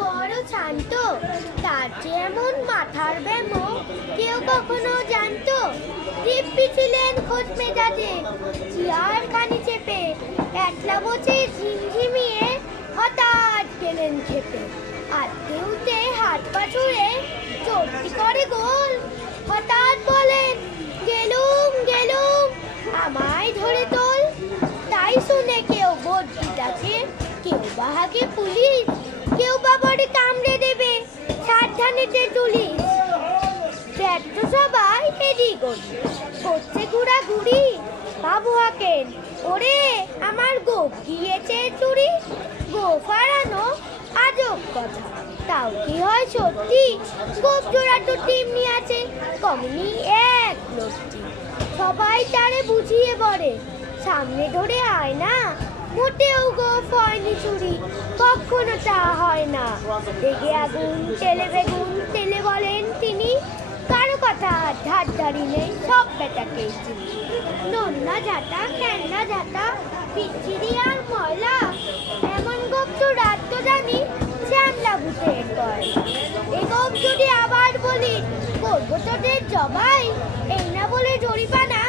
বড় শান্ত, তার যে এমন মাথার ব্যামো কেউ কখনো জানতো। দিব্যি ছিলেন খোঁজ মেজাজে, চেয়ার খানি চেপে, একলা বসে ঝিমঝিমিয়ে হঠাৎ গেলেন খেপে। আজকে উঠে হাত পা ছুঁড়ে চর্তি করে গোল, হঠাৎ বলেন গেলুম গেলুম আমায় ধরে তোল। তাই শুনে কেউ বদ্যি ডাকে, কেউ বাহাকে পুলিশ, কেউ বা বড়ে কামড়ে দেবে সাবধানেতে তুলিস। দেখ তো সবাই এদিক ওদিক করছে ঘুরাঘুরি, বাবু হাকেন ওরে আমার গোপ গিয়েছে চুরি। গোপ হারানো আজব কথা, তাও কি হয় সত্যি? গোপ জোড়া তো টিমনি আছে, কমেনি এক লোকটি। সবাই তারে বুঝিয়ে বলে, সামনে ধরে আয় না, মোটেও গোপ হয়নি চুরি, কখনো তা হয় না। রেগে আগুন তেলে বেগুন তেলে বলেন তিনি, কারো কথা ধার ধারি নেই, সব বেটাকেই চিনি। নন্না ঝাঁটা ক্যান্না ঝাঁটা পিচ্ছিরি আর ময়লা, এমন গোপ তো রাত তো জানি শ্যামলা ভূতের গয়লা। এই গোপ যদি আবার বলি করবো তোদের জবাই, এই না বলে জরিপানা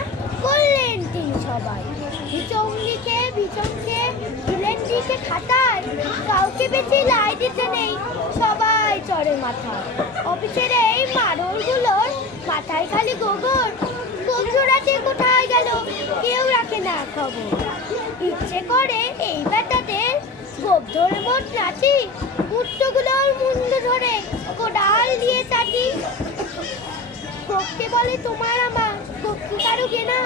করলেন তিনি সবাই। ভীষণ লিখে ভীষণ খেয়ে দিলেন দিকে খাতায়, কাউকে বেশি লাই দিতে নেই, সবাই চড়ে মাথা। অফিসের এই মারোরগুলোর মাথায় খালি গোবর, গোপ জোড়াতে কোথায় গেল কেউ রাখে না খবর। ইচ্ছে করে এই বেটাদের গোপ ধরে মোট নাচি, মুক্তগুলোর মুন্ড ধরে কোদাল দিয়ে চাটি। গোপকে বলে তোমার আমার, গোপ কি কারো কেনা,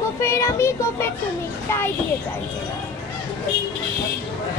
গোপের আমি গোপের তুমি, তাই দিয়ে চাইছে না।